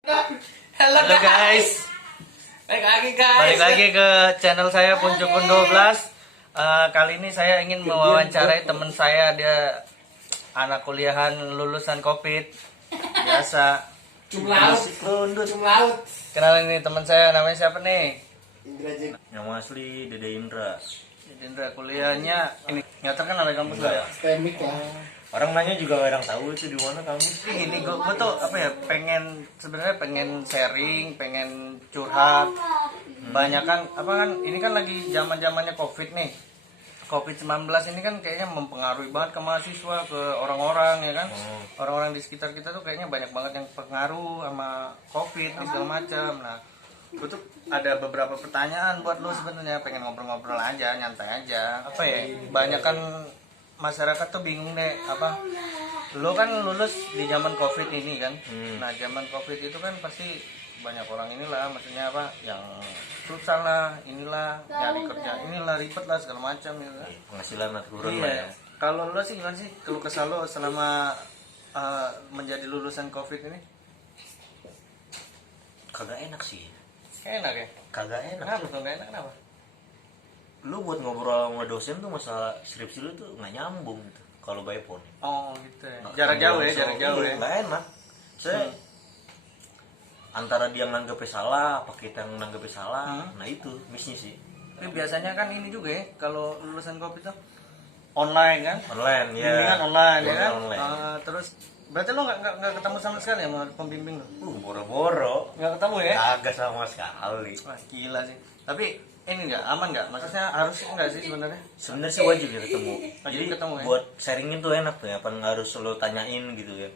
Halo guys. Balik lagi ke channel saya Puncukun 12. Kali ini saya ingin mewawancarai teman saya, dia anak kuliahan lulusan Covid. Biasa. Cum laut. Kenalin nih teman saya, namanya siapa nih? Nama asli Dede Indra. Indra, kuliahnya ini nggak terkenal di kampus lo ya? Stemik lah. Orang nanya juga gak ada yang tahu itu di mana kampus. Ini gue tuh apa ya, sebenarnya pengen sharing, pengen curhat. Banyak kan apa kan ini kan lagi zamannya Covid nih. Covid-19 ini kan kayaknya mempengaruhi banget ke mahasiswa, ke orang-orang ya kan. Orang-orang di sekitar kita tuh kayaknya banyak banget yang pengaruh sama Covid dan segala macam. Nah, gue tuh ada beberapa pertanyaan buat lo sebenarnya, pengen ngobrol-ngobrol aja, nyantai aja. Apa ya? Banyak kan masyarakat tuh bingung deh, apa? Lo kan lulus di zaman Covid ini kan. Nah, zaman Covid itu kan pasti banyak orang inilah, maksudnya apa? Yang susah lah, inilah, nyari kerja, inilah ribet lah segala macam gitu kan. Penghasilan turun Iya. lah ya. Kalau lo sih gimana sih? Kalau kesal lo selama menjadi lulusan Covid ini? Kagak enak sih. Kayak enak ya? Kagak enak. Kenapa tuh nggak enak, kenapa? Lu buat ngobrol sama dosen tuh masalah skripsi lu tuh nggak nyambung gitu. Kalau by phone. Oh gitu ya. Jarak jauh ya, jarak jauh ya. Nggak enak. Saya antara dia nanggepnya salah, apa kita yang nanggepnya salah. Nah itu missnya sih. Tapi biasanya kan ini juga ya, kalau lulusan Covid tuh online kan? Online ya. Bimbingan online ya kan? Online. Terus berarti lo nggak ketemu sama sekali sama pembimbing lo? Boro-boro. Nggak ketemu ya? Kagak sama sekali. Wah gila sih. Tapi ini nggak aman nggak? Maksudnya harus nggak sih sebenarnya? Sebenarnya sih wajib ya ketemu. Wajib Jadi ketemu ya? buat sharingin tuh enak tuh ya, apa nggak harus lo tanyain gitu ya.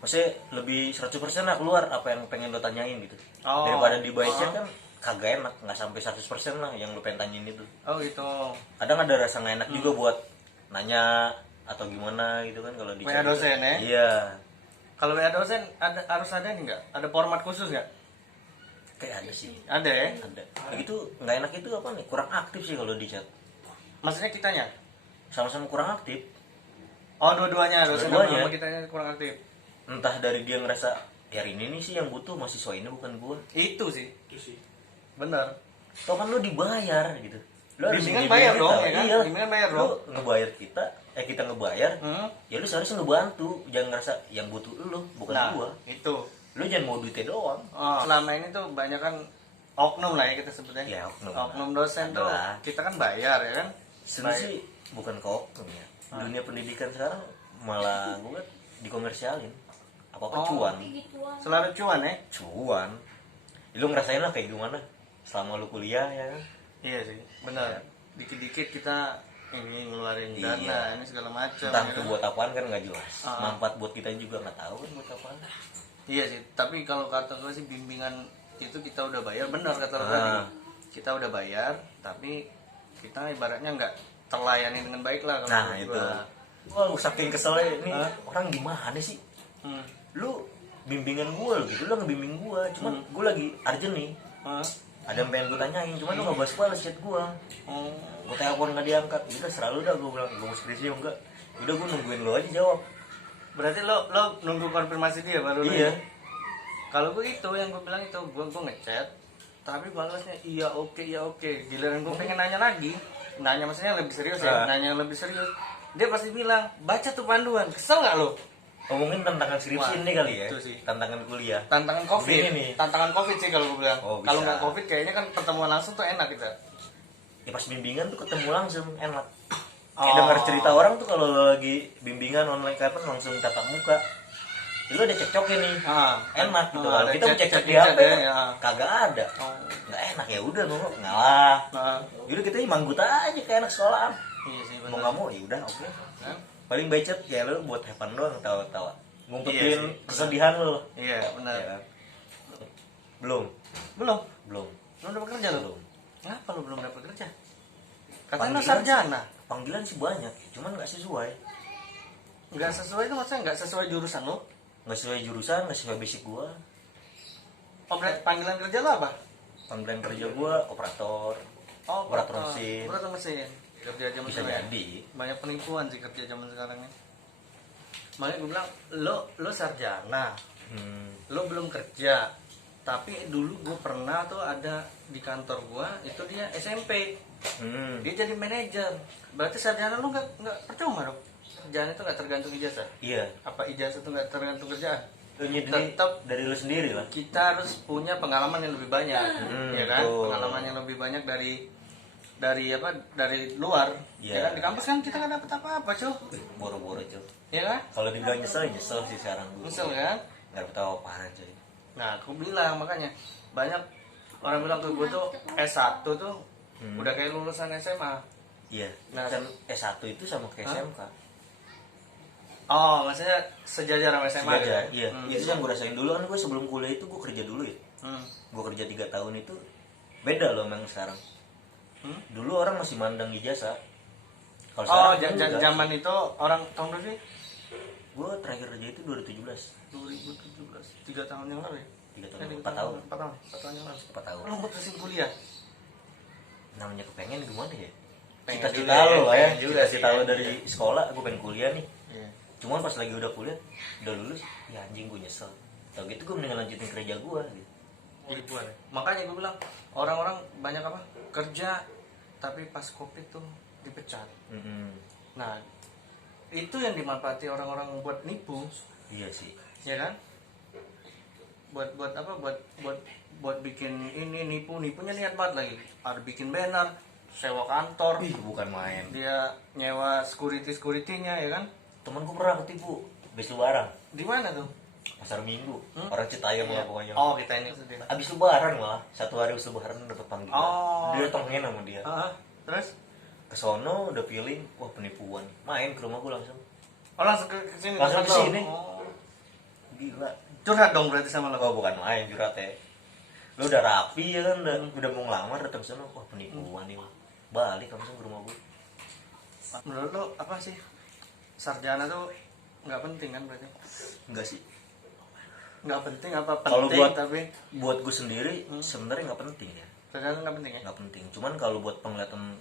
Maksudnya lebih 100% lah keluar apa yang pengen lo tanyain gitu. Oh. Daripada di by chat kan kagak enak, nggak sampai 100% lah yang lo pengen tanyain itu. Oh gitu. Kadang ada rasa nggak enak juga buat nanya atau gimana gitu kan kalau di WA chat. dosen ya? Iya. Kalau WA dosen harus ada nih nggak? Ada format khusus nggak? Kayak ada sih. Ada ya? Ada. Begitu nggak enak itu apa nih? Kurang aktif sih kalau di chat. Maksudnya kitanya? Sama-sama kurang aktif. Oh dua-duanya, dosen Dua-duanya. sama kitanya kurang aktif. Entah dari dia ngerasa ya ini nih sih yang butuh mahasiswa ini bukan gua. Itu sih. Bener. Toh kan lu dibayar gitu. Lu harus Bimbingan ngebimbing bayar kita. dong, ya kan? Iya. Bimbingan bayar Lu dong. ngebayar kita ngebayar. Ya lu seharusnya ngebantu, jangan ngerasa yang butuh lu bukan Nah, gua. itu. Lu jangan mau duitnya doang. Selama ini tuh banyak kan oknum lah ya kita sebutnya. Ya, oknum. Oknum dosen tuh Adalah. kita kan bayar ya kan. Sebenarnya sih bukan ke oknum ya. Dunia pendidikan sekarang malah gua kan dikomersialin. Apa-apa cuan. Selalu cuan ya. Cuan. Lu ngerasain lah kayak gimana selama lu kuliah ya kan? Iya sih, benar. Dikit-dikit kita ini ngeluarin Iya. dana, ini segala macam. Entah ya itu kan? buat apaan kan nggak jelas. Manfaat buat kita juga nggak tahu kan buat apaan. Iya sih, tapi kalau kata gue sih bimbingan itu kita udah bayar, benar kata lo tadi. Kita udah bayar, tapi kita ibaratnya nggak terlayani dengan baik lah. Kalau Nah menurut itu. gua. Wah saking keselnya ini orang gimana sih? Lu bimbingan gua gitu, lu ngebimbing gua, cuman gua lagi urgent nih. Ada yang pengen gua tanyain, cuman lu nggak balas chat gua. Gua telepon nggak diangkat, udah selalu dah gua bilang gua mau skripsi enggak. Udah gua nungguin lu aja jawab. Berarti lo nunggu konfirmasi dia baru lo Iya. ya? Kalau gue itu yang gue bilang itu gue ngechat, tapi balasnya iya oke. Giliran gue pengen nanya lagi, nanya maksudnya lebih serius ya, nanya yang lebih serius. Dia pasti bilang baca tuh panduan, kesel nggak lo? Ngomongin tantangan skripsi ini kali ya. itu sih. Tantangan kuliah. Tantangan covid, Ini nih. tantangan covid sih kalau gue bilang. Oh, bisa. Kalau nggak covid kayaknya kan pertemuan langsung tuh enak kita. Ya pas bimbingan tuh ketemu langsung enak. Kayak dengar cerita orang tuh kalau lo lagi bimbingan online kapan langsung tatap muka. Ya, lo ada cekcoknya nih. Enak gitu. Kalau ada kita mau cekcok di chat-chat HP kan ya. kagak ada. Nggak enak ya udah ngomong ngalah. Yaudah kita manggut aja kayak anak sekolah. Iya sih Mau benar. nggak mau ya udah oke. Paling by chat ya lo buat have fun doang tawa-tawa. Ngumpetin Iya sih. kesedihan lo. Iya benar. Ya. Belum. Belum Belum dapat kerja lo. Belum. Kenapa lo belum dapat kerja? Katanya lo Panggilan sarjana. Panggilan sih banyak, cuman nggak sesuai. Nggak sesuai itu maksudnya nggak sesuai jurusan lo? Nggak sesuai jurusan, nggak sesuai basic gua. Oh, panggilan kerja lo apa? Panggilan kerja gua operator. Operator mesin. Operator mesin. Kerja zaman Bisa sekarang. jadi. Banyak penipuan sih kerja zaman sekarang ini. Makanya gue bilang lo sarjana, Hmm. lo belum kerja. Tapi dulu gue pernah tuh ada di kantor gue, itu dia SMP, Hmm. dia jadi manajer. Berarti sarjana lo nggak percuma dong. Kerjaan itu nggak tergantung ijazah. Iya. Apa ijazah itu nggak tergantung kerjaan? Jadi Tetap dari lu sendiri lah. kita harus punya pengalaman yang lebih banyak, ya kan? betul. Pengalaman yang lebih banyak dari apa? Dari luar. Iya. Ya kan di kampus kan kita nggak dapet apa-apa, cuy. Boro-boro cuy. Ya kan? Kalau dibilang nyesel sih sekarang gue. Misal kan? Nggak dapet apa-apaan cuy. Nah, aku bilang makanya banyak orang bilang ke gue tuh S1 tuh udah kayak lulusan SMA. Iya. Nah, Kan S1 itu sama kayak SMK. Oh, maksudnya sejajar sama SMA gitu. Sejajar, iya. Itu yang gue rasain dulu kan, gue sebelum kuliah itu gue kerja dulu ya. Hmm. Gue kerja 3 tahun itu beda loh memang sekarang. Dulu orang masih mandang ijazah. Kalau Oh, sekarang enggak. zaman itu orang tahun berapa sih? Gue terakhir kerja itu 2017. 2017, 3 tahun yang lalu ya? 3 tahun, 4 4 tahun. 4 tahun, 4 tahun yang lalu. 4 tahun. Lu mutusin kuliah? Namanya kepengen gimana ya? Pengen Cita-cita juga ya, lo lah ya. pengen juga sih, Cita-cita lo ya. dari sekolah, gue pengen kuliah nih. Iya. Cuman pas lagi udah kuliah, udah lulus, ya anjing gue nyesel. Tau gitu gue mendingan lanjutin kerja gue gitu. Ribuan ya? Makanya gue bilang, orang-orang banyak apa? Kerja, tapi pas Covid tuh dipecat. Nah, itu yang dimanfaati orang-orang buat nipu, Iya sih. ya kan? Buat apa? Buat bikin ini nipunya niat banget lagi. Ada bikin banner, sewa kantor, Ih, bukan main. dia nyewa security-nya, ya kan? Temen gue pernah ketipu, bes lebaran, Di mana tuh? pasar minggu, orang Citayam lah pokoknya. Oh, kita ini sedih. Abis lebaran malah, 1 hari abis lebaran dapet panggilan. Oh. Dia datangin sama dia. Terus? Kesono udah feeling, wah penipuan. Main ke rumah gue langsung. Oh, langsung ke sini. Langsung ke sini. Oh. Gila. Curhat dong berarti sama lo. Oh bukan main curhat ya. Lu udah rapi ya kan, udah mau ngelamar datang sana, wah penipuan nih. Balik langsung ke rumah gue. Menurut lo apa sih? Sarjana tuh nggak penting kan berarti? Enggak sih. Nggak penting apa penting? Kalau tapi buat gue sendiri sebenarnya nggak penting ya. sarjana nggak penting ya? Nggak penting. Cuman kalau buat penglihatan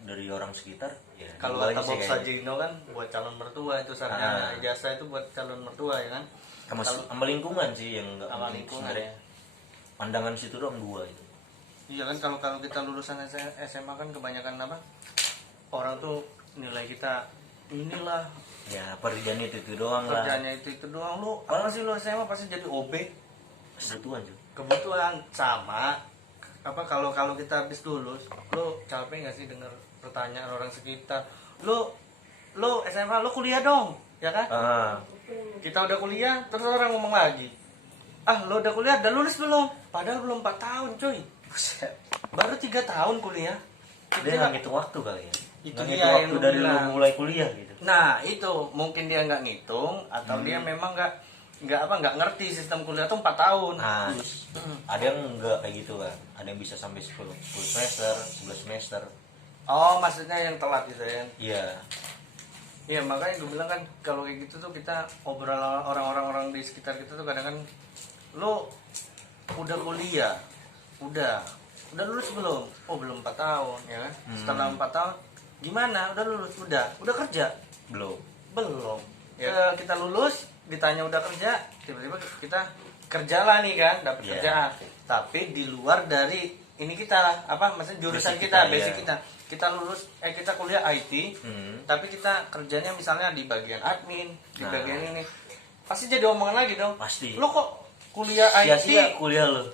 dari orang sekitar, ya. Kalau gua kata aja sih Bob kayaknya. Sajino kan buat calon mertua itu sarjana, ijazah itu buat calon mertua ya kan? Sama lingkungan sih yang nggak Sama penting lingkungan sebenarnya. ya. Pandangan situ doang 2 itu. Iya kan kalau kita lulusan SMA kan kebanyakan apa? Orang tuh nilai kita inilah Ya pekerjaan itu doang lah. kerjanya itu doang. Lu apa sih lu SMA pasti jadi OB? Kebutuhan cuy. Kebutuhan sama apa kalau kita habis lulus, lu capek nggak sih dengar pertanyaan orang sekitar? Lu SMA lu kuliah dong, ya kan? Kita udah kuliah, terus orang ngomong lagi, lu udah kuliah, udah lulus belum? Padahal belum 4 tahun cuy. Buset. Baru 3 tahun kuliah. Dia nggak ngitung waktu kali ya. Itu Nggak dia ngitung yang waktu lu dari lu bilang. mulai kuliah gitu. Nah itu mungkin dia nggak ngitung atau dia memang nggak ngerti sistem kuliah tuh 4 tahun. Nah, ada yang enggak kayak gitu kan. Ada yang bisa sampai 10 semester, 11 semester. Oh maksudnya yang telat gitu ya? Iya. Iya makanya gue bilang kan kalau kayak gitu tuh kita obrol orang-orang di sekitar kita tuh kadang kan lo udah kuliah, udah lulus belum? Oh belum 4 tahun ya kan? Setelah 4 tahun gimana? Udah lulus? Udah kerja? Belum. Ya. Kita lulus ditanya udah kerja, tiba-tiba kita kerja lah nih kan, dapat Iya. kerjaan. Tapi di luar dari ini kita apa maksudnya jurusan Basic kita, kita, basic iya. kita. Kita lulus kita kuliah IT, tapi kita kerjanya misalnya di bagian admin, di Nah. bagian ini. Pasti jadi omongan lagi dong. Pasti. Lo kok kuliah IT? Sia-sia kuliah lu.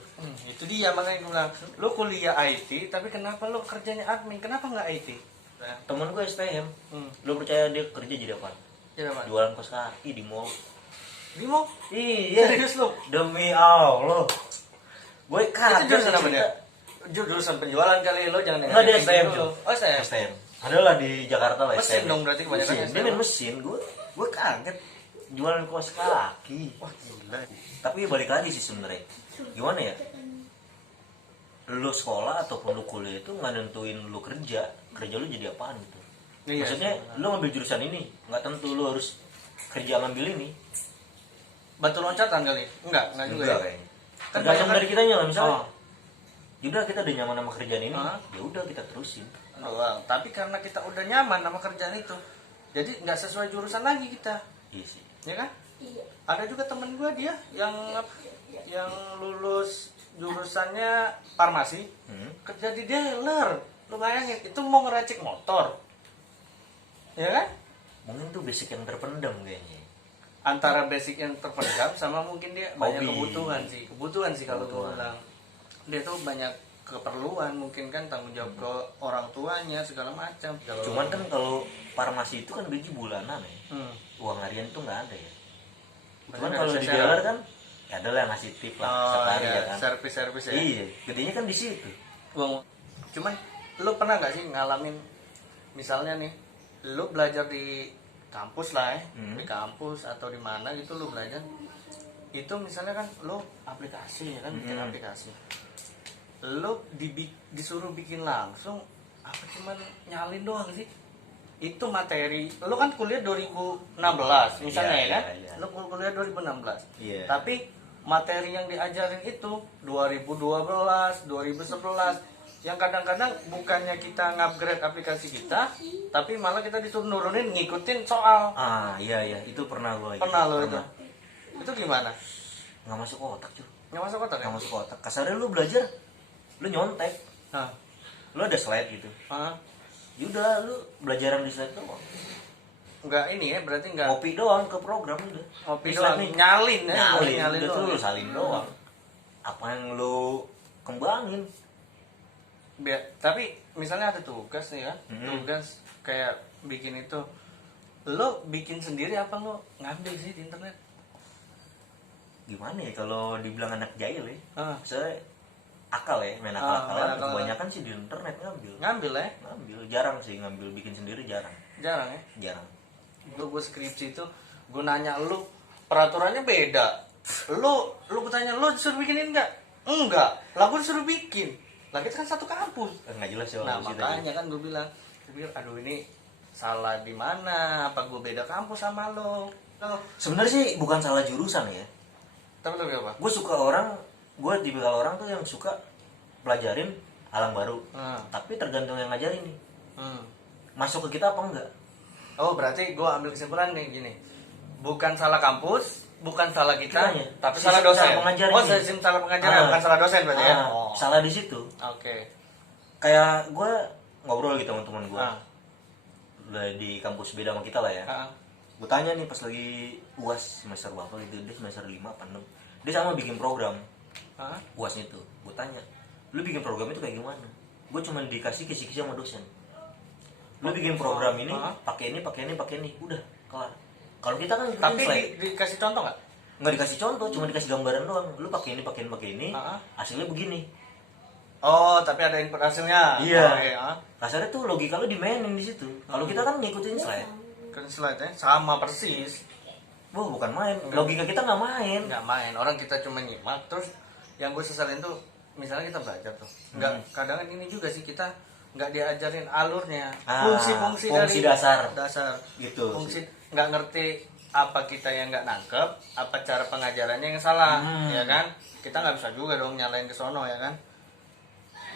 Itu dia makanya gue bilang, lo kuliah IT, tapi kenapa lo kerjanya admin? Kenapa nggak IT? Nah, Temen gue STM. hmm. Lu percaya dia kerja jadi apa? Jadi apa? Jualan kaos kaki di mall. Limo? Iya. Serius lo? Demi Allah. Gue Itu kaget jurusan apa cerita. dia? Jurusan penjualan kali lo jangan Enggak, dia negatif STM, dulu. cuy. Oh STM. STM. Adalah di Jakarta lah Mesin STM. dong berarti kebanyakan Mesin. STM. Dia main mesin. Gue kaget. Jualan kaos kaki. Wah gila. Tapi balik lagi sih sebenarnya. Gimana ya? Lu sekolah ataupun lu kuliah itu nggak nentuin lu kerja lu jadi apaan gitu. Iya, Maksudnya lu ngambil jurusan ini, nggak tentu lu harus kerja ngambil ini. batu loncatan kali? Enggak juga Enggak ya. kayaknya. Kan Tergantung banyak dari kitanya lah misalnya. Oh. Yaudah kita udah nyaman sama kerjaan ini, Hah? ya udah kita terusin. Wow, tapi karena kita udah nyaman sama kerjaan itu, jadi nggak sesuai jurusan lagi kita. Iya sih. ya kan? Ada juga temen gue dia yang lulus jurusannya farmasi, kerja di dealer. Lu bayangin, itu mau ngeracik motor, ya kan? Mungkin tuh basic yang terpendam kayaknya. Antara basic yang terpendam sama mungkin dia banyak Hobi. kebutuhan sih kalau gue bilang. Dia tuh banyak keperluan, mungkin kan tanggung jawab ke orang tuanya segala macam. Cuman kan kalau farmasi itu kan gaji bulanan ya. Uang harian tuh nggak ada ya. Cuman Maksudnya kalau nggak di bisa dealer kan ya ada lah yang ngasih tip lah sekali ya kan. servis ya. Iya, gedenya kan di situ. Cuman lu pernah nggak sih ngalamin misalnya nih, lu belajar di kampus lah ya, di kampus atau di mana gitu lu belajar, itu misalnya kan lu aplikasi ya kan, bikin aplikasi, lu disuruh bikin langsung apa cuman nyalin doang sih? Itu materi, lu kan kuliah 2016 misalnya ya kan, lu kuliah 2016, tapi materi yang diajarin itu 2012, 2011, yang kadang-kadang bukannya kita ngupgrade aplikasi kita, tapi malah kita disuruh nurunin ngikutin soal. Iya itu pernah lo. Itu gimana? Nggak masuk otak cuy. Nggak masuk otak ya? Nggak masuk otak. Kasarnya lu belajar, lu nyontek. Lu ada slide gitu. Yaudah lu belajaran di slide doang. Enggak ini ya, berarti enggak Ngopi doang ke program udah. ngopi doang, nyalin ya, Nyalin doang. lu salin doang. Apa yang lu kembangin? Tapi misalnya ada tugas nih ya, tugas kayak bikin itu, lo bikin sendiri apa lo ngambil sih di internet? Gimana ya kalau dibilang anak jahil ya? Misalnya akal ya, main akal. Kebanyakan sih di internet Ngambil ya? Ngambil, jarang sih ngambil bikin sendiri, jarang Ya? Jarang. Gue skripsi itu, gue nanya lu peraturannya beda. Lu gue tanya lu disuruh bikinin enggak, lah gue disuruh bikin. Lah kita kan satu kampus. Nggak jelas ya. Nah makanya kan gue pikir aduh ini salah di mana, apa gue beda kampus sama lo. Sebenarnya sih bukan salah jurusan ya, Tapi lebih apa? Gue tipikal orang tuh yang suka pelajarin alam baru. Tapi tergantung yang ngajarin nih, masuk ke kita apa enggak. Oh berarti gue ambil kesimpulan nih gini, bukan salah kampus, bukan salah kita, tapi salah dosen. Sistem salah pengajaran, bukan salah dosen berarti ya. Salah di situ. Oke. Kayak gue ngobrol gitu sama teman gue, di kampus beda sama kita lah ya. Gue tanya nih pas lagi UAS semester berapa gitu, dia semester 5 apa 6. Dia sama bikin program. UASnya tuh, gue tanya, lu bikin program itu kayak gimana? Gue cuma dikasih kisi-kisi sama dosen. Lu bikin program ini, pakai ini, udah kelar. Kalau kita kan tapi dikasih contoh nggak? Nggak dikasih contoh, cuma dikasih gambaran doang. Lu pakai ini, hasilnya begini. Oh, tapi ada input hasilnya. Iya. Kasarnya tuh logika lu dimainin di situ. Kalau kita kan ngikutin slide. Kan slide-nya sama persis. Bukan main. Logika kita nggak main. Nggak main. Orang kita cuma nyimak. Terus yang gue sesalin tuh, misalnya kita belajar tuh. Kadang ini juga sih kita nggak diajarin alurnya, fungsi dari dasar gitu. Fungsi nggak ngerti apa kita yang nggak nangkep, apa cara pengajarannya yang salah, ya kan? Kita nggak bisa juga dong nyalain ke sono ya kan?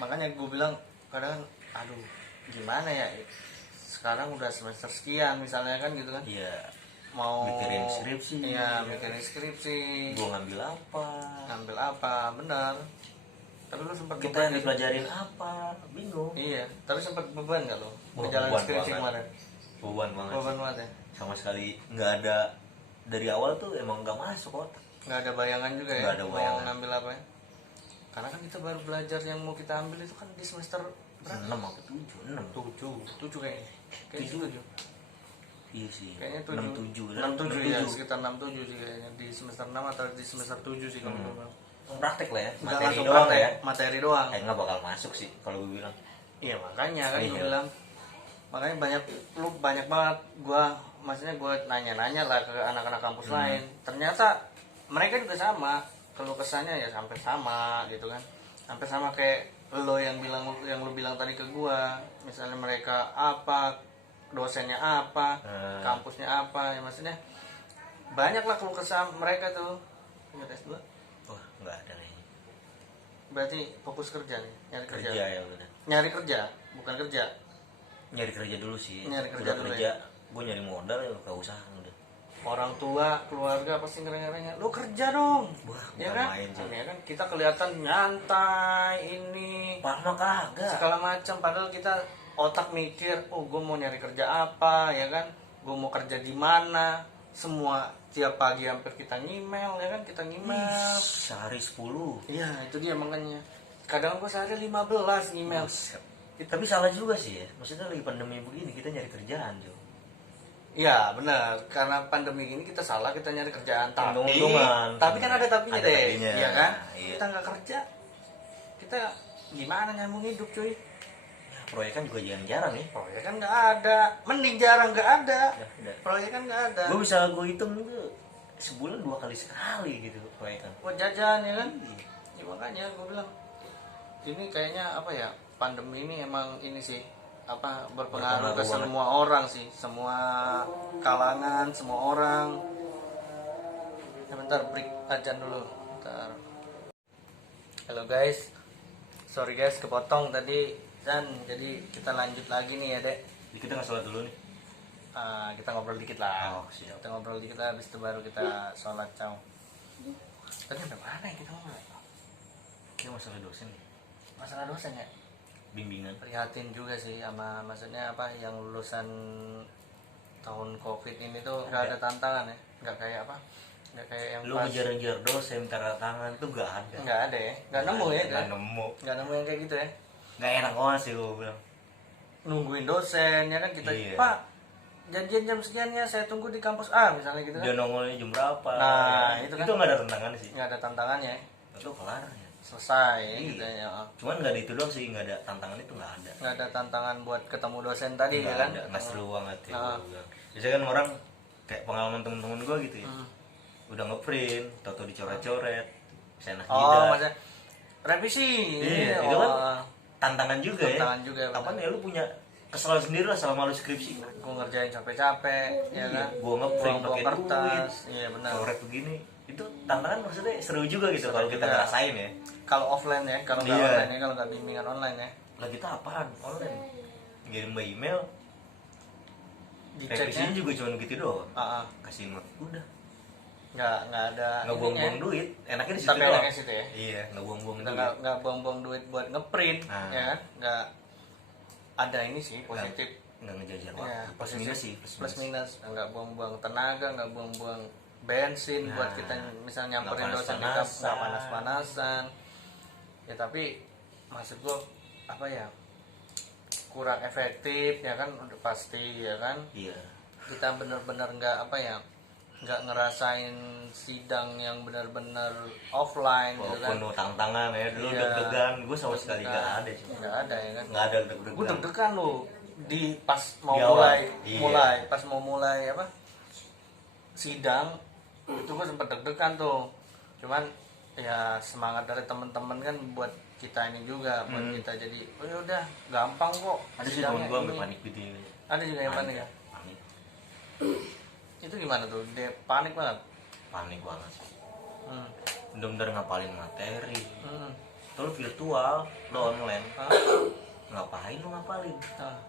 Makanya gue bilang kadang, aduh gimana ya? Sekarang udah semester sekian misalnya kan gitu kan? Iya. Mau mikirin skripsi. Iya, mikirin skripsi. Gue ngambil apa? Benar. Tapi lu sempat kita yang dipelajarin apa? Bingung. Iya, tapi sempat beban nggak lo? Menjalani skripsi kemarin? Beban banget. Beban banget ya? Sama sekali nggak ada, dari awal tuh emang nggak masuk otak. Nggak ada bayangan juga ya? Nggak ada bayangan. Mau ngambil apa ya? Karena kan kita baru belajar yang mau kita ambil itu kan di semester berapa? 6 atau 7? 7 kayaknya. Kayaknya 7. Iya sih. Kayaknya 7 ya, sekitar 6-7 sih kayaknya. Di semester 6 atau di semester 7 sih kalau gue bilang. Praktek lah ya, materi doang. Nggak bakal masuk sih kalau gue bilang. Iya makanya kan gue bilang, makanya banyak banget maksudnya gue nanya-nanya lah ke anak-anak kampus lain. Ternyata mereka juga sama, keluh kesahnya ya sampai sama gitu kan, sampai sama kayak lo yang lo bilang tadi ke gue. Misalnya mereka apa, dosennya apa, kampusnya apa, ya maksudnya banyak lah keluh kesah mereka tuh. Ingat S2? Wah, nggak ada nih. Berarti fokus kerja nih, nyari kerja. Ya udah. Nyari kerja, bukan kerja. Nyari kerja dulu sih. Nyari kerja dulu ya. Gue nyari modal ya ke usaha udah. orang tua, keluarga pasti ngereng-ngerengnya, lu kerja dong. Wah, Ya bukan kan? main, Cok. Ya kan kita kelihatan nyantai ini Padahal kagak. segala macam, padahal kita otak mikir, oh gue mau nyari kerja apa, ya kan, gue mau kerja di mana, semua tiap pagi hampir kita ngemail, ya kan, kita ngemail. Sehari 10. Iya itu dia makanya, kadang gue sehari 15 email. Tapi salah juga sih ya. Maksudnya lagi pandemi begini kita nyari kerjaan, Jo. Iya benar, karena pandemi ini kita salah, kita nyari kerjaan, tapi Untung-untungan. kan ada tapinya Ada deh, tapinya. iya kan, Iya. kita nggak kerja, kita gimana nyambung hidup cuy. Proyek kan juga jarang-jarang ya. Proyek kan nggak ada, mending jarang nggak ada. Udah. Proyek kan nggak ada. Gue hitung tuh sebulan 2 kali sekali gitu proyekan. Buat jajan ya kan. Ya, makanya gue bilang ini kayaknya apa ya, pandemi ini emang ini sih apa berpengaruh ke Berpengaruh semua orang sih, semua kalangan, semua orang. Ya, bentar break ajan dulu. Bentar. Halo guys, sorry guys kepotong tadi, dan jadi kita lanjut lagi nih ya dek. Jadi kita nggak sholat dulu nih. Kita ngobrol dikit lah. Oh, siap. Kita ngobrol dikit lah, habis itu baru kita sholat caw. Tadi sampai mana ya kita ngomong? Ini masalah dosen nih. Masalah dosen ya? Bimbingan. Prihatin juga sih sama, maksudnya apa, yang lulusan tahun covid ini tuh nggak ada tantangan ya, nggak kayak apa, nggak kayak yang Lu ngejar-ngejar dosen tanda tangan tuh gak ada. nggak ada ya, nggak nemu ya, Nggak nemu. nggak nemu yang kayak gitu ya, Nggak enak banget sih gue bilang. nungguin dosen ya kan, kita Iya. Pak janjian jam sekian ya, saya tunggu di kampus A misalnya gitu Dia kan, nongolnya jam berapa? Nah, ya. itu kan. Itu nggak ada tantangan sih. nggak ada tantangannya, Itu kelar ya. selesai Iya. gitu ya. Cuman nggak ada itu doang sih, nggak ada tantangan itu nggak ada. Nggak ada tantangan buat ketemu dosen tadi ya Nggak kan, ada, nggak seru banget ya. Ah. Gua bilang. Biasanya kan orang kayak pengalaman temen-temen gue gitu ya. Hmm. Udah ngeprint, tau-tau dicoret-coret, seenak Oh jidat. maksudnya revisi. Iya, Oh. itu kan tantangan juga Tantangan ya. juga, benar. Apa nih lu punya kesalahan sendiri lah selama lu skripsi. Gue ngerjain capek-capek ya kan, Gua ngeprint buang-buang pakai kertas, iya benar. Coret begini. Itu tantangan maksudnya seru juga gitu Seru kalau kita juga. ngerasain ya. Kalau offline ya, kalau nggak Iya. online ya, kalau nggak bimbingan online ya, Lah kita apaan? Online. Ngirim by email, diceknya revisinya juga cuma gitu doang. Kasih note, udah. nggak ada Nggak buang-buang ininya. duit. Enaknya di situ Tapi doang. enaknya situ ya. Iya, nggak buang-buang Kita duit. nggak buang-buang duit buat ngeprint, Nah. ya kan? Nggak ada ini sih positif. Nggak ngejajar waktu. Ya, Plus minus sih, plus minus. Nggak buang-buang tenaga, nggak buang-buang bensin Nah, buat kita misalnya nyamperin nggak dosen di panas-panasan. kampus, nggak panas-panasan. Ya tapi maksud gua apa ya, kurang efektif ya kan, udah pasti ya kan. Iya. Kita bener-bener nggak apa ya, nggak ngerasain sidang yang benar-benar offline gitu kan. Walaupun lu tantangan ya, dulu Iya. deg-degan, gue sama sekali Deg-degan. nggak ada sih. Nggak ada ya kan. Nggak ada deg-degan. Gue deg-degan lo di pas mau Di awal. mulai Iya. pas mau mulai apa sidang itu gue sempet deg-degan tuh, cuman ya semangat dari temen-temen kan buat kita ini juga, buat kita jadi oh ya udah gampang kok Ada sih sidangnya temen gue sampai ini. panik gitu ya. Ada juga yang panik ya. Panik. Itu gimana tuh, dia panik banget. Panik banget sih. Hmm. Bener-bener ngapalin materi. Hmm. Tuh lu virtual, lu online. Hah? Ngapain lu ngapalin? Ah.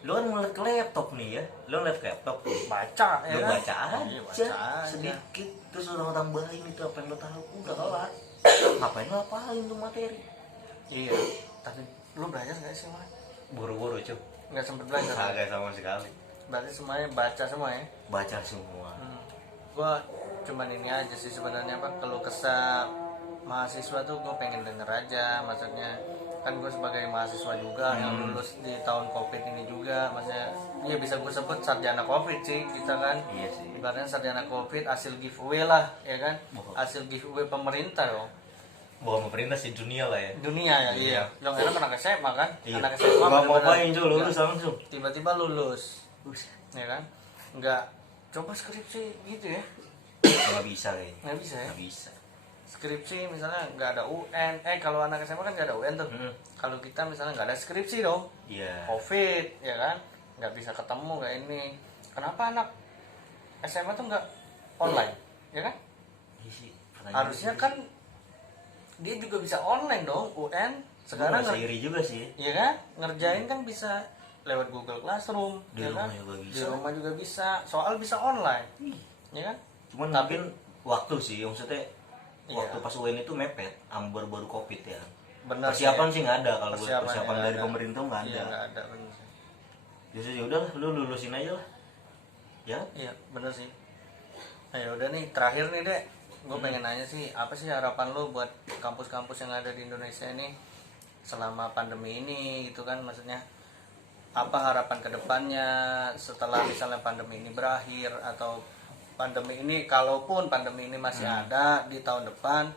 Lu kan ngeliat ke laptop nih ya. Lu ngeliat ke laptop. Baca ya Lu kan? baca aja, Iya, baca aja. sedikit. Terus lu tambahin itu apa yang lu tahu. Udah kelar. Ngapain lu ngapalin tuh materi? Iya, tapi lu belajar nggak sih Mas? Buru-buru cuy. Nggak sempet belajar. Kagak sama sekali. Berarti semuanya baca semua ya? Baca semua. Gua cuman ini aja sih sebenarnya, apa, kalau kesah mahasiswa tuh gue pengen denger aja, maksudnya kan gue sebagai mahasiswa juga yang lulus di tahun covid ini juga, maksudnya ya bisa gue sebut sarjana covid sih kita kan. Iya sih. Ibaratnya sarjana covid hasil giveaway lah ya kan, Bohong. hasil giveaway pemerintah dong, Bawa pemerintah sih dunia lah ya. dunia ya. Iya, yang enak anak SMA kan, Iya. anak SMA Gak mau bener-bener main cuy, lulus langsung. tiba-tiba lulus ya kan, nggak coba skripsi gitu ya, Nggak bisa kayaknya. nggak bisa ya. Nggak bisa. Skripsi misalnya nggak ada UN, kalau anak SMA kan nggak ada UN tuh. Kalau kita misalnya nggak ada skripsi dong, Iya. covid ya kan, nggak bisa ketemu kayak ini. Kenapa anak SMA tuh nggak online ya kan? Iya sih. Pertanyaan Harusnya sih. kan dia juga bisa online dong UN. Sekarang Gua ngerasa iri juga sih. ya kan, ngerjain kan bisa lewat Google Classroom, Di ya rumah kan? juga bisa. Di rumah juga bisa, soal bisa online, ya kan? Cuman Tapi- mungkin waktu sih, maksudnya Iya. waktu pas UN itu mepet, baru covid ya. Benar Persiapan sih. sih nggak ada, kalau buat Persiapannya persiapan nggak dari ada. pemerintah nggak ada. Iya, nggak ada, bener sih. Jadi ya udah, lu lulusin aja lah. Ya, Iya, bener sih. Nah, ya udah nih, terakhir nih Dek, gue pengen nanya sih, apa sih harapan lo buat kampus-kampus yang ada di Indonesia ini selama pandemi ini, gitu kan, maksudnya apa harapan kedepannya setelah misalnya pandemi ini berakhir, atau pandemi ini, kalaupun pandemi ini masih ada di tahun depan,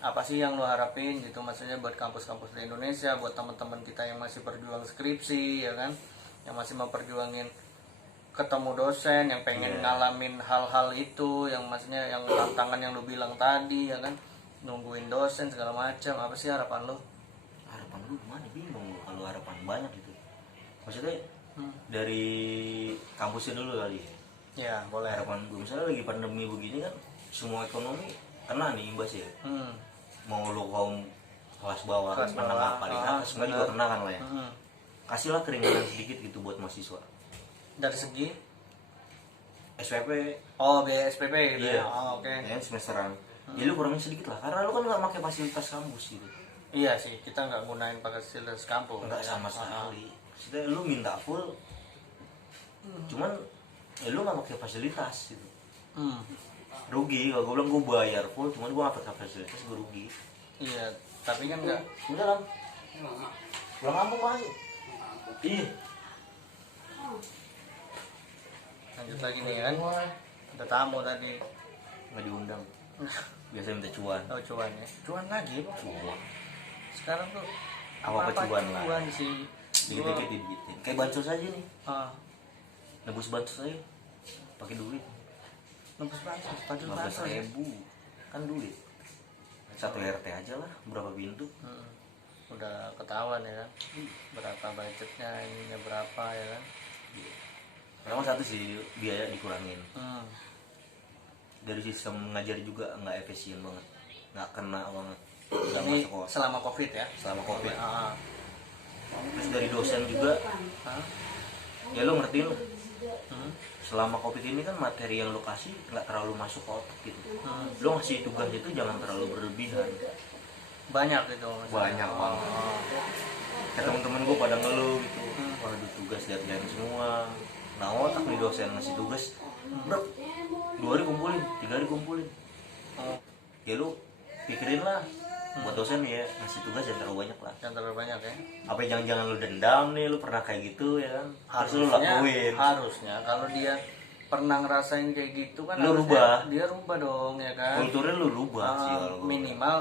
apa sih yang lo harapin gitu, maksudnya buat kampus-kampus di Indonesia, buat teman-teman kita yang masih berjuang skripsi, ya kan, yang masih memperjuangin ketemu dosen, yang pengen ngalamin hal-hal itu, yang maksudnya yang tantangan yang lo bilang tadi, ya kan, nungguin dosen segala macam, apa sih harapan lo? harapan lu gimana? Bingung gua kalau harapan banyak gitu. Maksudnya dari kampusnya dulu kali ya. Ya boleh. Harapan gue misalnya lagi pandemi begini kan, semua ekonomi kena nih imbas ya. Mau lo kaum kelas bawah, Kelas menengah, bawah, paling ah, atas, semua benar. juga kena kan lah ya. Hmm. Kasihlah keringanan sedikit gitu buat mahasiswa. Dari segi SPP, biaya SPP gitu iya, ya. Oh, oke. ya semesteran. Jadi lu kurangin sedikit lah, karena lu kan nggak pakai fasilitas kampus gitu. Iya sih, kita nggak gunain fasilitas kampus. Enggak ya. sama Ah, sekali. Maksudnya lu minta full, cuman ya lu nggak pakai fasilitas gitu. Rugi, kalau gue bilang gue bayar full, cuman gue nggak pakai fasilitas, gue rugi. Iya, tapi kan nggak. Udah kan? Pulang kampung masih. Iya. Lanjut lagi nih kan. Ada tamu tadi. Nggak diundang. Biasanya minta cuan. Oh cuan ya. Cuan lagi Pak. Cuan. Sekarang tuh Apa-apa cuan lah. Cuan sih. Dikit-dikit dibikin. Kayak bansos aja nih. Ah, Nebus bansos aja. Pakai duit. nembus bansos, padahal 15 bansos. ribu. Kan duit. Satu RT aja lah. Berapa pintu? Udah ketahuan ya kan. Berapa budgetnya, ininya berapa ya kan. Pertama satu sih, biaya dikurangin. Hmm. Dari sistem ngajar juga nggak efisien banget. Nggak kena banget. Ini selama COVID ya. Selama COVID. Ah. Terus dari dosen juga, Hah? ya lo ngertiin lah. Hmm. Selama COVID ini kan materi yang lo kasih nggak terlalu masuk ke otak gitu. Lo ngasih tugas itu jangan terlalu berlebihan. Banyak gitu maksudnya. Banyak banget. Kayak temen-temen gue pada ngeluh gitu. Waduh tugas lihat-lihat semua. Nah otak nih dosen ngasih tugas, bro, 2 hari kumpulin, 3 hari kumpulin. Oh, Ya lo pikirin lah. Buat dosen ya ngasih tugas jangan terlalu banyak lah. yang terlalu banyak ya. Apa jangan-jangan lu dendam nih, lu pernah kayak gitu ya kan? Harus lu lakuin. Harusnya kalau dia pernah ngerasain kayak gitu kan Lu harusnya rubah. dia rubah dong ya kan. Kulturnya lu rubah sih Ah, kalau gua. minimal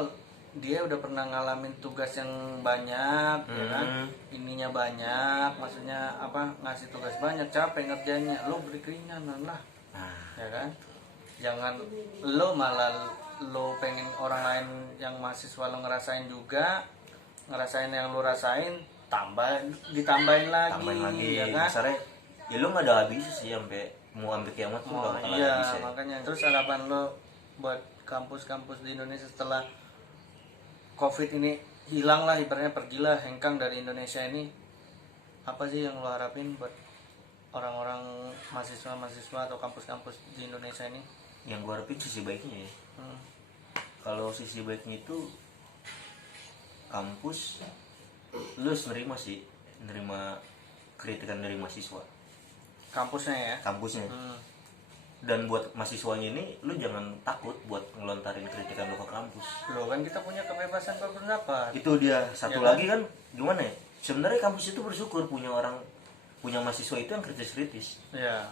dia udah pernah ngalamin tugas yang banyak ya kan, ininya banyak, maksudnya apa, ngasih tugas banyak, capek ngerjainnya, lo beri keringanan lah Nah, ya kan. Jangan lo malah lo pengen orang lain yang mahasiswa lo ngerasain juga, ngerasain yang lo rasain, ditambahin lagi, tambahin lagi. ya kan. Kasarnya, ya lu nggak ada habisnya sih sampai mau sampai kiamat tuh nggak bakal ada Iya, habisnya. makanya terus harapan lo buat kampus-kampus di Indonesia setelah COVID ini hilang lah, ibaratnya pergilah hengkang dari Indonesia ini, apa sih yang lo harapin buat orang-orang mahasiswa-mahasiswa atau kampus-kampus di Indonesia ini? Yang gua harapin sisi baiknya ya. Hmm. Kalau sisi baiknya itu kampus lu harus nerima kritikan dari mahasiswa, Kampusnya ya. kampusnya. Hmm. Dan buat mahasiswanya ini lu jangan takut buat ngelontarin kritikan lu ke kampus. Lo kan kita punya kebebasan berpendapat. Itu dia satu Ya kan? lagi kan gimana ya, sebenarnya kampus itu bersyukur punya mahasiswa itu yang kritis Ya,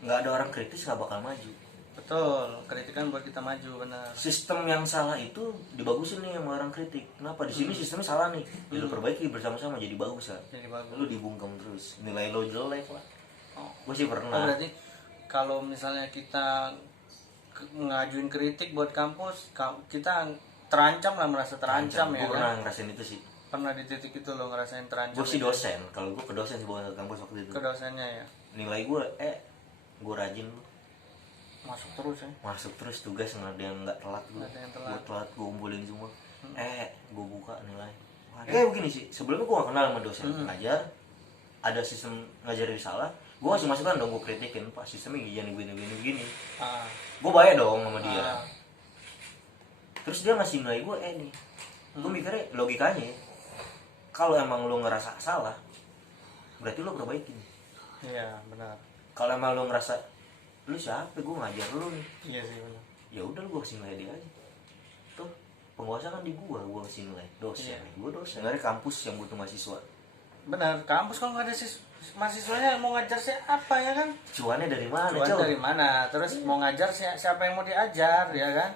nggak ada orang kritis nggak bakal maju. betul. Kritikan buat kita maju, benar. Sistem yang salah itu dibagusin nih sama orang kritik. Kenapa di sini sistemnya salah nih, ya lu perbaiki bersama-sama jadi bagus kan. Jadi bagus. Lu dibungkam terus nilai lo jelek lah. Oh. Gue sih Oh, pernah. berarti kalau misalnya kita ngajuin kritik buat kampus, kita terancam lah, merasa terancam ya Gue kan? pernah ngerasain itu sih. Pernah di titik itu lo ngerasain terancam. Gue sih ya? dosen, kalau gue ke dosen sih bukan ke kampus waktu itu. Ke dosennya ya, Nilai gue gue rajin lu. masuk terus ya. Masuk terus tugas nggak ada yang nggak telat gue. Nggak ada yang telat. Gue telat gue kumpulin semua. Gue buka nilai. Begini sih, sebelumnya gue gak kenal sama dosen ngajar. ada sistem ngajarin salah, gue kasih masukan dong, gue kritikin, Pak sistemnya gini. Gue bayar dong sama dia. Terus dia ngasih nilai gue nih. Gue mikirnya logikanya, kalau emang lu ngerasa salah, berarti lu perbaikin. Iya benar. Kalau emang lu ngerasa lu siapa, gue ngajar lu nih. Iya sih benar. Ya udah lu gue kasih nilai dia aja. Tuh penguasa kan di gue kasih nilai. Dosen, gue dosen. Sebenarnya kampus yang butuh mahasiswa. Benar, kampus kalau nggak ada mahasiswanya mau ngajar siapa ya kan? Cuannya dari mana? Cuan dari mana? Terus mau ngajar siapa yang mau diajar ya kan?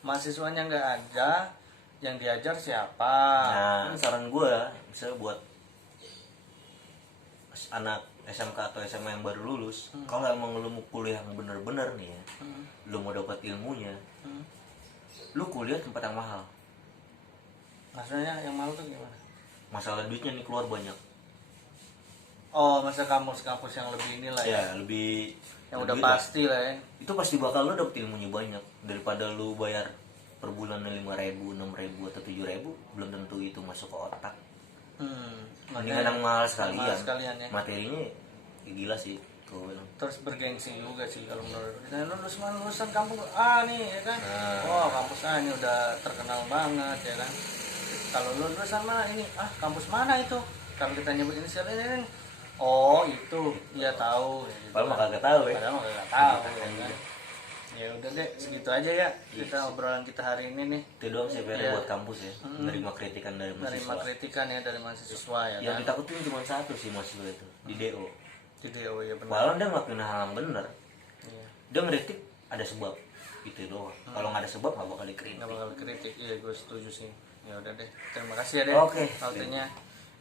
Mahasiswanya nggak ada, yang diajar siapa? Nah, saran gue misalnya buat anak SMK atau SMA yang baru lulus, kalau emang lu mau kuliah yang bener-bener nih ya, lu mau dapat ilmunya, lu kuliah tempat yang mahal. Maksudnya yang mahal tuh gimana? Masalah duitnya nih keluar banyak. Oh, masa kampus-kampus yang lebih inilah ya? Ya lebih Yang udah lebih pasti lah ya. Itu pasti bakal lu dapet ilmunya banyak daripada lu bayar per bulan 5.000, 6.000 atau 7.000, belum tentu itu masuk ke otak. Mendingan yang mahal sekalian ya. Materinya ya gila sih. Terus bergengsi juga sih kalau menurut kita. Lulusan kampus A nih ya kan. Wah, kampus A ini udah terkenal banget ya kan. Kalau lulusan mana ini? Kampus mana itu? Kalau kita nyebut inisial ini, oh itu dia tahu. Padahal mah kagak tahu ya. Padahal mah kagak tahu. Ya udah deh, segitu aja ya kita obrolan kita hari ini nih. Itu doang sih buat kampus ya. Nerima kritikan dari mahasiswa. Nerima kritikan ya dari mahasiswa ya Yang kan. ditakutin cuma satu sih mahasiswa itu, di DO. Di DO ya benar. Padahal dia ngelakuin hal yang benar. Iya. Dia ngeritik ada sebab. Itu doang. Kalau nggak ada sebab nggak bakal dikritik. Nggak bakal kritik. Iya, gue setuju sih. Ya udah deh. Terima kasih ya deh. Oke. Waktunya.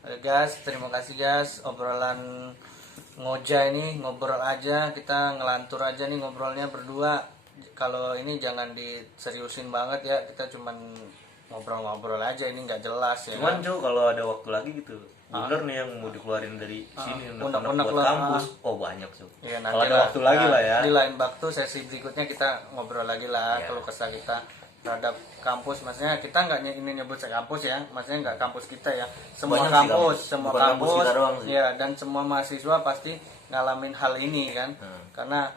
Oke guys, terima kasih guys. Obrolan Ngoja ini ngobrol aja, kita ngelantur aja nih ngobrolnya berdua. Kalau ini jangan diseriusin banget ya, kita cuman ngobrol-ngobrol aja, ini nggak jelas ya. Cuman cuy kalau ada waktu lagi gitu, bener nih yang mau dikeluarin dari sini unek-unek buat lah. kampus, oh banyak cuy. Ya, Kalau ada waktu lagi lah ya. Di lain waktu sesi berikutnya kita ngobrol lagi lah kalau kesah kita terhadap kampus. Maksudnya kita nggak ini nyebut kampus ya, maksudnya nggak kampus kita ya. Semua Banyak kampus, sih, semua bukan kampus kampus, kita doang sih. ya dan semua mahasiswa pasti ngalamin hal ini kan, karena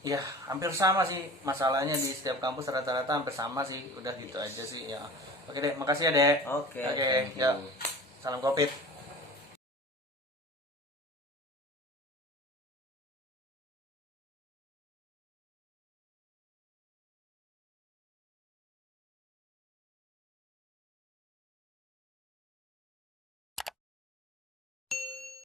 ya hampir sama sih masalahnya di setiap kampus, rata-rata hampir sama sih. Udah gitu aja sih ya. Oke deh, makasih ya dek. Oke, Oke, thank you. ya. Salam Covid.